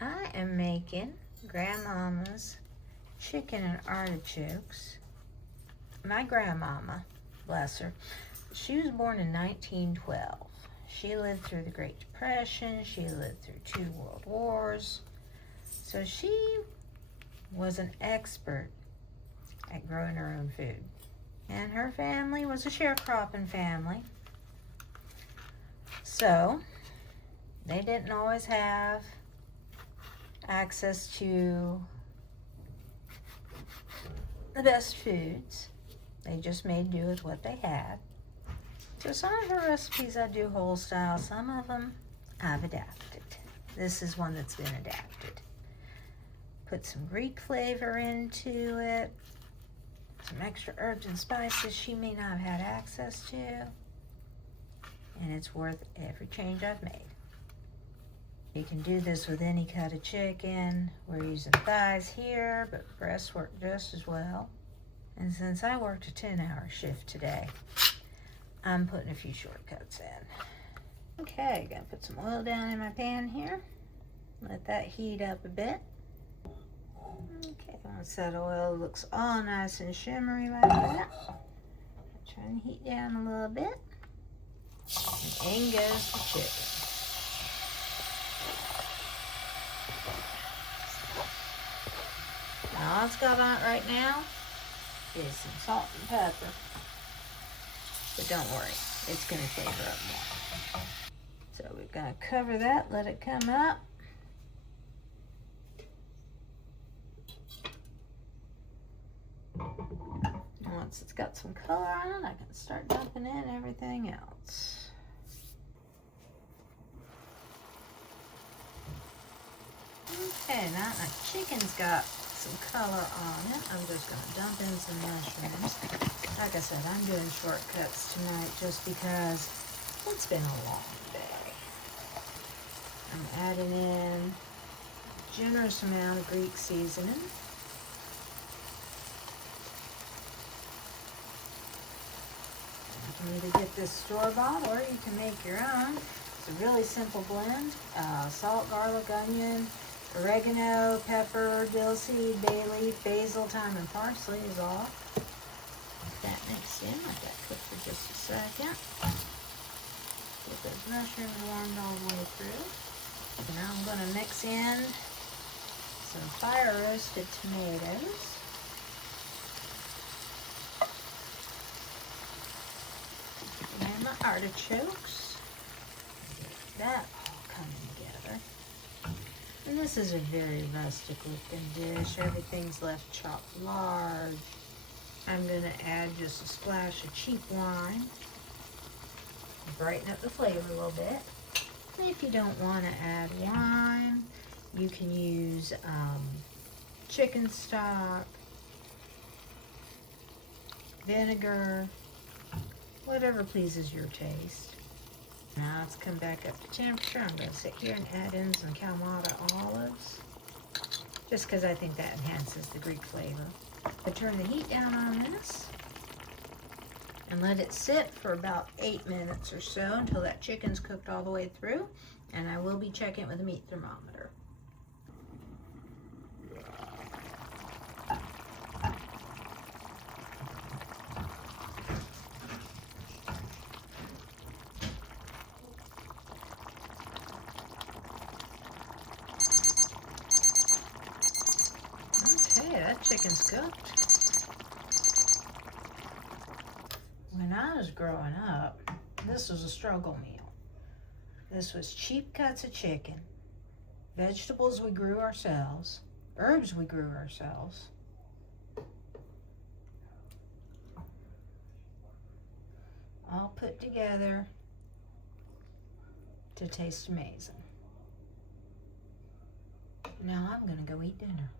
I am making Grandmama's chicken and artichokes. My grandmama, bless her, she was born in 1912. She lived through the Great Depression. She lived through 2 World Wars. So she was an expert at growing her own food. And her family was a sharecropping family. So they didn't always have access to the best foods. They just made do with what they had. So some of her recipes I do whole style, some of them I've adapted. This is one that's been adapted. Put some Greek flavor into it, some extra herbs and spices she may not have had access to, and it's worth every change I've made. You can do this with any cut of chicken. We're using thighs here, but breasts work just as well. And since I worked a 10-hour shift today, I'm putting a few shortcuts in. Okay, gonna put some oil down in my pan here. Let that heat up a bit. Okay, once that oil looks all nice and shimmery like that, turn the heat down a little bit. And in goes the chicken. Now all it's got on it right now is some salt and pepper. But don't worry, it's going to flavor up more. So we're going to cover that, let it come up. And once it's got some color on it, I can start dumping in everything else. Okay, now my chicken's got some color on it. I'm just going to dump in some mushrooms. Like I said, I'm doing shortcuts tonight just because it's been a long day. I'm adding in a generous amount of Greek seasoning. You can either get this store-bought or you can make your own. It's a really simple blend. Salt, garlic, onion, oregano, pepper, dill seed, bay leaf, basil, thyme, and parsley is all. Get that mixed in. Let that cook for just a second. Get those mushrooms warmed all the way through. Now I'm going to mix in some fire roasted tomatoes. And my artichokes. Get that all coming together. And this is a very rustic looking dish. Everything's left chopped large. I'm going to add just a splash of cheap wine. Brighten up the flavor a little bit. If you don't want to add wine, you can use chicken stock, vinegar, whatever pleases your taste. Now it's come back up to temperature. I'm going to sit here and add in some Kalamata olives, just because I think that enhances the Greek flavor. I turn the heat down on this and let it sit for about 8 minutes or so until that chicken's cooked all the way through, and I will be checking with a meat thermometer. Okay, that chicken's cooked. When I was growing up, this was a struggle meal. This was cheap cuts of chicken, vegetables we grew ourselves, herbs we grew ourselves, all put together to taste amazing. Now I'm going to go eat dinner.